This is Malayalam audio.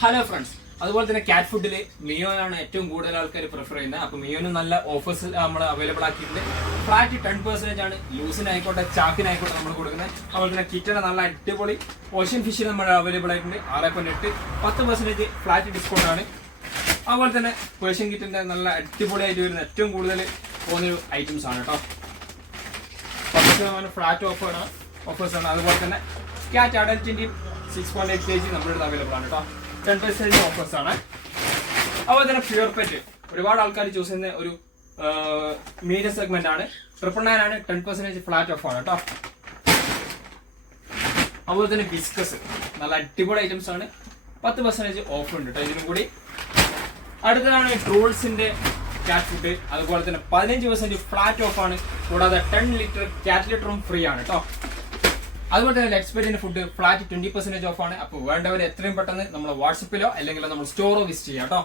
ഹലോ ഫ്രണ്ട്സ്, അതുപോലെ തന്നെ ക്യാറ്റ് ഫുഡിൽ മിയോനാണ് ഏറ്റവും കൂടുതൽ ആൾക്കാർ പ്രിഫർ ചെയ്യുന്നത്. അപ്പോൾ മിയോന് നല്ല ഓഫേഴ്സ് നമ്മൾ അവൈലബിൾ ആക്കിയിട്ടുണ്ട്. ഫ്ലാറ്റ് 10% ആണ് ലൂസിനായിക്കോട്ടെ ചാക്കിനായിക്കോട്ടെ നമ്മൾ കൊടുക്കുന്നത്. അതുപോലെ തന്നെ കിറ്റണ നല്ല അടിപൊളി ഓഷ്യൻ ഫിഷിൽ നമ്മൾ അവൈലബിൾ ആയിട്ടുണ്ട്. 6.8 10% ഫ്ലാറ്റ് ഡിസ്കൗണ്ട് ആണ്. അതുപോലെ തന്നെ പേർഷ്യൻ കിറ്റിന്റെ നല്ല അടിപൊളിയായിട്ട് വരുന്ന ഏറ്റവും കൂടുതൽ പോകുന്നൊരു ഐറ്റംസ് ആണ് കേട്ടോ. 10% ഫ്ലാറ്റ് ഓഫേഴ്സ് ആണ്. അതുപോലെ തന്നെ ക്യാറ്റ് അഡൽറ്റിന്റെയും 6.8 kg നമ്മുടെ അടുത്ത് അവൈലബിൾ ആണ് കേട്ടോ. 10% ഓഫേഴ്സ് ആണ്. അതുപോലെ തന്നെ പ്യുർ പെറ്റ് ഒരുപാട് ആൾക്കാർ ചൂസ് ചെയ്യുന്ന ഒരു മീഡിയം സെഗ്മെന്റ് ആണ്. 999 ആണ്. 10% ഫ്ലാറ്റ് ഓഫ് ആണ് കേട്ടോ. അതുപോലെ തന്നെ ബിസ്കസ് നല്ല അടിപൊളി ഐറ്റംസ് ആണ്. 10% ഓഫ് ഉണ്ട് കേട്ടോ ഇതിനും കൂടി. അടുത്തതാണ് ട്രോൾസിന്റെ ക്യാറ്റ് ഫുഡ്. അതുപോലെ തന്നെ 15% ഫ്ലാറ്റ് ഓഫ് ആണ്. കൂടാതെ 10 ലിറ്റർ ക്യാറ്റ് ലിറ്ററും ഫ്രീ ആണ് കേട്ടോ. അതുപോലെ തന്നെ ലെറ്റ്സ് പെറ്റിന്റെ ഫുഡ് ഫ്ലാറ്റ് 20% ഓഫ് ആണ്. അപ്പോൾ വേണ്ടവർ എത്രയും പെട്ടെന്ന് നമ്മൾ വാട്സപ്പിലോ അല്ലെങ്കിൽ നമ്മൾ സ്റ്റോറോ വിസിറ്റ് ചെയ്യാം കേട്ടോ.